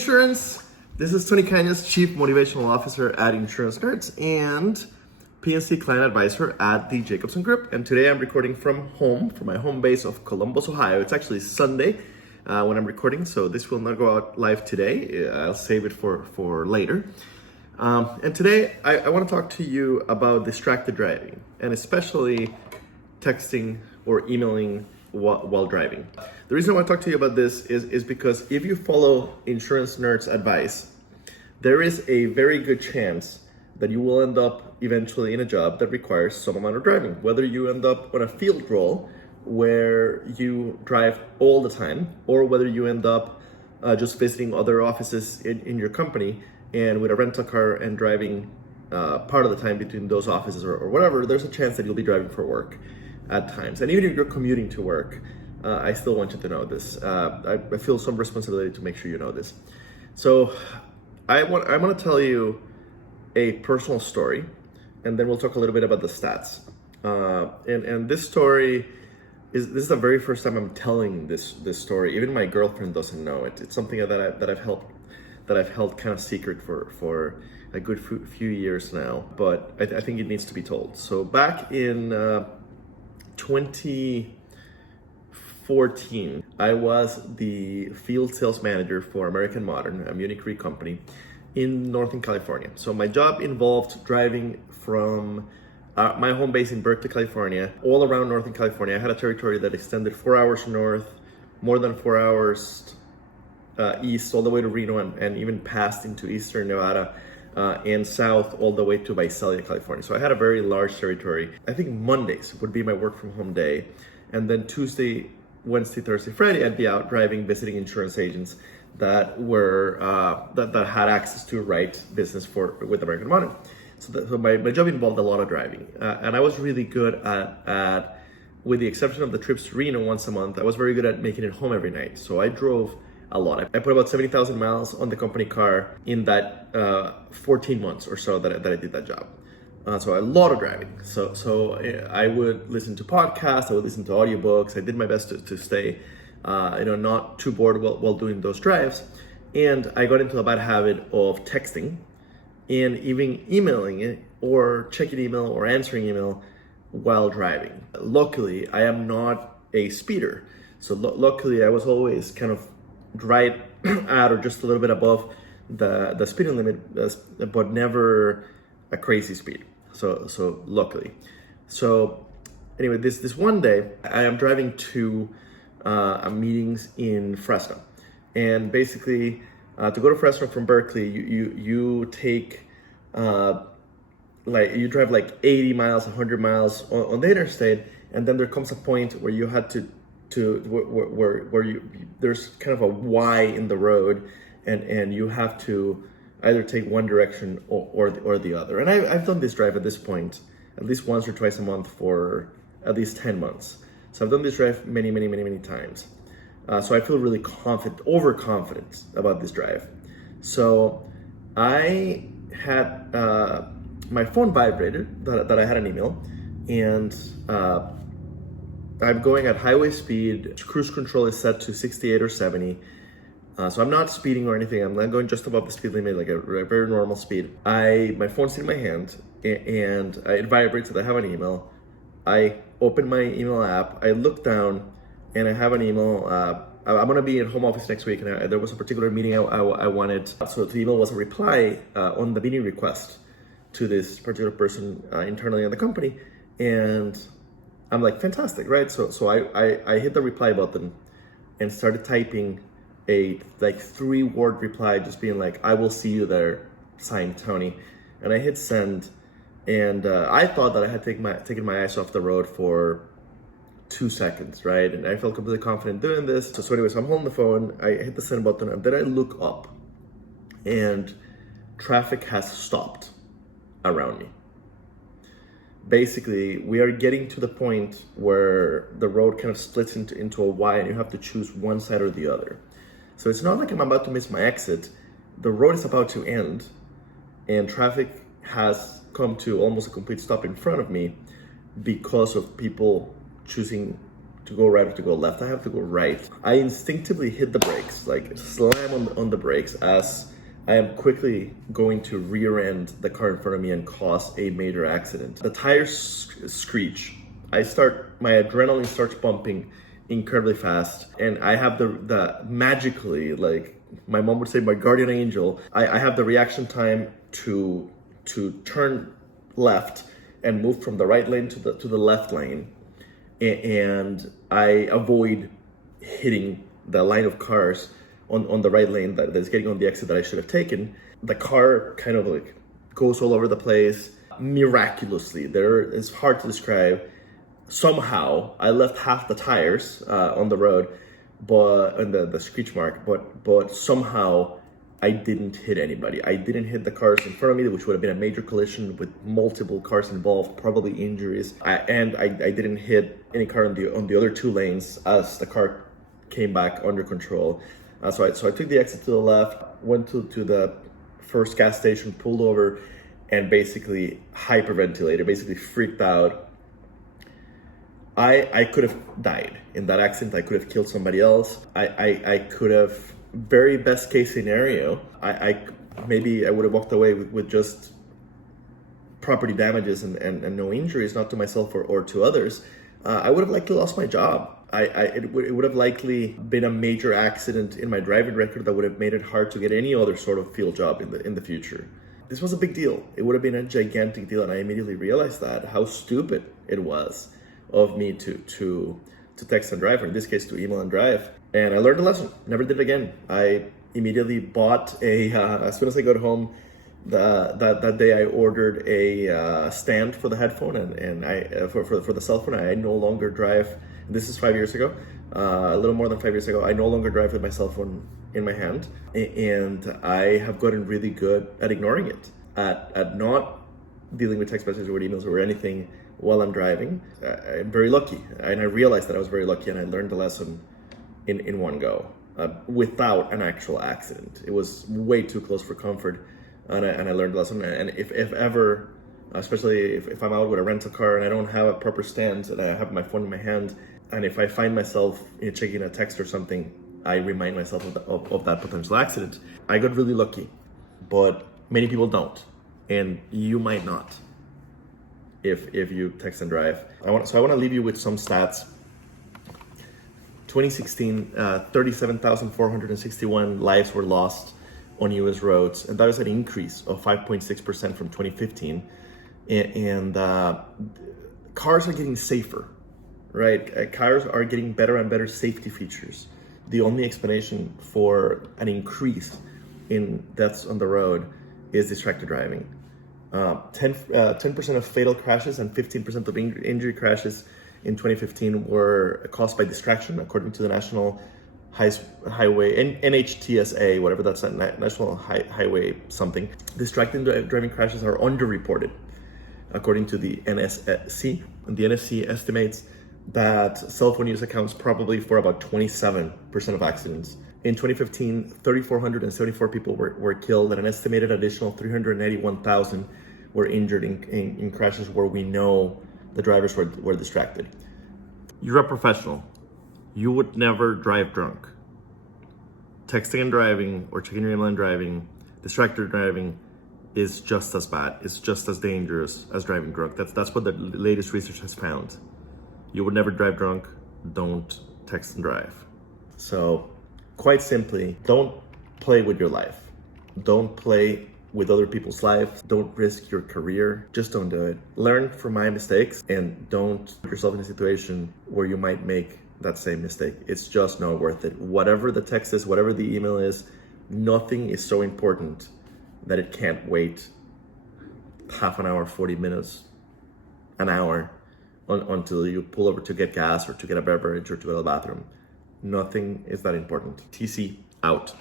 Insurance. This is Tony Cañas, Chief Motivational Officer at Insurance Nerds and PNC Client Advisor at the Jacobson Group. And today I'm recording from home, from my home base of Columbus, Ohio. It's actually Sunday when I'm recording, so this will not go out live today. I'll save it for later. And today I want to talk to you about distracted driving, and especially texting or emailing while driving. The reason I want to talk to you about this is because if you follow Insurance Nerds advice, there is a very good chance that you will end up eventually in a job that requires some amount of driving. Whether you end up on a field role where you drive all the time, or whether you end up just visiting other offices in your company and with a rental car and driving part of the time between those offices or whatever, there's a chance that you'll be driving for work at times. And even if you're commuting to work, I still want you to know this. I feel some responsibility to make sure you know this. So I want to tell you a personal story, and then we'll talk a little bit about the stats. And this story this is the very first time I'm telling this story. Even my girlfriend doesn't know it. It's something that I've held kind of secret for a good few years now. But I think it needs to be told. So back in 2014, I was the field sales manager for American Modern, a Munich Re company in Northern California. So my job involved driving from my home base in Berkeley, California, all around Northern California. I had a territory that extended 4 hours north, more than 4 hours east, all the way to Reno, and even passed into eastern Nevada, and south all the way to Visalia, California. So I had a very large territory. I think Mondays would be my work from home day. And then Tuesday, Wednesday, Thursday, Friday, I'd be out driving, visiting insurance agents that were that had access to write business with American Modern. So my job involved a lot of driving, and I was really good at, with the exception of the trips to Reno once a month, I was very good at making it home every night. So I drove a lot. I put about 70,000 miles on the company car in that 14 months or so that I did that job. So a lot of driving. So I would listen to podcasts, I would listen to audiobooks. I did my best to stay, not too bored while doing those drives. And I got into a bad habit of texting and even emailing it or checking email or answering email while driving. Luckily, I am not a speeder. So luckily, I was always kind of right at or just a little bit above the speeding limit, but never a crazy speed. So luckily. So anyway, this one day, I am driving to meetings in Fresno. And basically, to go to Fresno from Berkeley, you take you drive like 80 miles, 100 miles on the interstate, and then there comes a point where you had to where there's kind of a Y in the road, and you have to either take one direction or the other. And I've done this drive at this point at least once or twice a month for at least 10 months. So I've done this drive many times. So I feel really overconfident about this drive. So I had my phone vibrated that I had an email, and I'm going at highway speed. Cruise control is set to 68 or 70. So I'm not speeding or anything. I'm not going just above the speed limit, like a very normal speed. My phone's in my hand, and it vibrates. I have an email. I open my email app. I look down, and I have an email. I'm gonna be at home office next week, and there was a particular meeting I wanted. So the email was a reply on the meeting request to this particular person internally in the company, and I'm like, fantastic, right? So I hit the reply button and started typing a 3-word reply, just being like, I will see you there, signed Tony. And I hit send, and I thought that I had taken my eyes off the road for 2 seconds, right? And I felt completely confident doing this. So anyways, I'm holding the phone, I hit the send button, and then I look up, and traffic has stopped around me. Basically, we are getting to the point where the road kind of splits into a Y, and you have to choose one side or the other. So it's not like I'm about to miss my exit. The road is about to end, and traffic has come to almost a complete stop in front of me because of people choosing to go right or to go left. I have to go right. I instinctively hit the brakes, like slam on the brakes as I am quickly going to rear end the car in front of me and cause a major accident. The tires screech. My adrenaline starts pumping incredibly fast, and I have the magically, like my mom would say, my guardian angel. I have the reaction time to turn left and move from the right lane to the left lane, and I avoid hitting the line of cars on the right lane that's getting on the exit that I should have taken. The car kind of like goes all over the place miraculously. It's hard to describe. Somehow I left half the tires on the road, but on the screech mark, but somehow I didn't hit anybody. I didn't hit the cars in front of me, which would have been a major collision with multiple cars involved, probably injuries. I didn't hit any car on the other two lanes as the car came back under control. So I took the exit to the left, went to the first gas station, pulled over, and basically hyperventilated, basically freaked out. I could have died in that accident. I could have killed somebody else. I could have, very best case scenario, maybe I would have walked away with just property damages and no injuries, not to myself or to others. I would have likely lost my job. It would have likely been a major accident in my driving record that would have made it hard to get any other sort of field job in the future. This was a big deal. It would have been a gigantic deal, and I immediately realized how stupid it was of me to text and drive, or in this case to email and drive. And I learned a lesson. Never did it again. I immediately bought as soon as I got home, that day I ordered a stand for the headphone and for the cell phone. I no longer drive. This is 5 years ago, a little more than 5 years ago. I no longer drive with my cell phone in my hand, and I have gotten really good at ignoring it, at not dealing with text messages or emails or anything while I'm driving. I'm very lucky, and I realized that I was very lucky, and I learned the lesson in one go, without an actual accident. It was way too close for comfort, and I learned the lesson. And if ever, especially if I'm out with a rental car and I don't have a proper stand and I have my phone in my hand, and if I find myself checking a text or something, I remind myself of that potential accident. I got really lucky, but many people don't, and you might not if you text and drive. I want to leave you with some stats. 2016, 37,461 lives were lost on U.S. roads, and that is an increase of 5.6% from 2015. And cars are getting safer, right? Cars are getting better and better safety features. The only explanation for an increase in deaths on the road is distracted driving. 10% of fatal crashes and 15% of injury crashes in 2015 were caused by distraction, according to the National Highway, NHTSA, whatever that's, National Highway something. Distracted driving crashes are underreported, according to the NSC. And the NSC estimates that cell phone use accounts probably for about 27% of accidents. In 2015, 3,474 people were killed, and an estimated additional 381,000 were injured in crashes where we know the drivers were distracted. You're a professional. You would never drive drunk. Texting and driving, or checking your email and driving, distracted driving, is just as bad. It's just as dangerous as driving drunk. That's what the latest research has found. You would never drive drunk. Don't text and drive. So, quite simply, don't play with your life. Don't play with other people's lives. Don't risk your career. Just don't do it. Learn from my mistakes and don't put yourself in a situation where you might make that same mistake. It's just not worth it. Whatever the text is, whatever the email is, nothing is so important that it can't wait half an hour, 40 minutes, an hour until you pull over to get gas or to get a beverage or to go to the bathroom. Nothing is that important. TC out.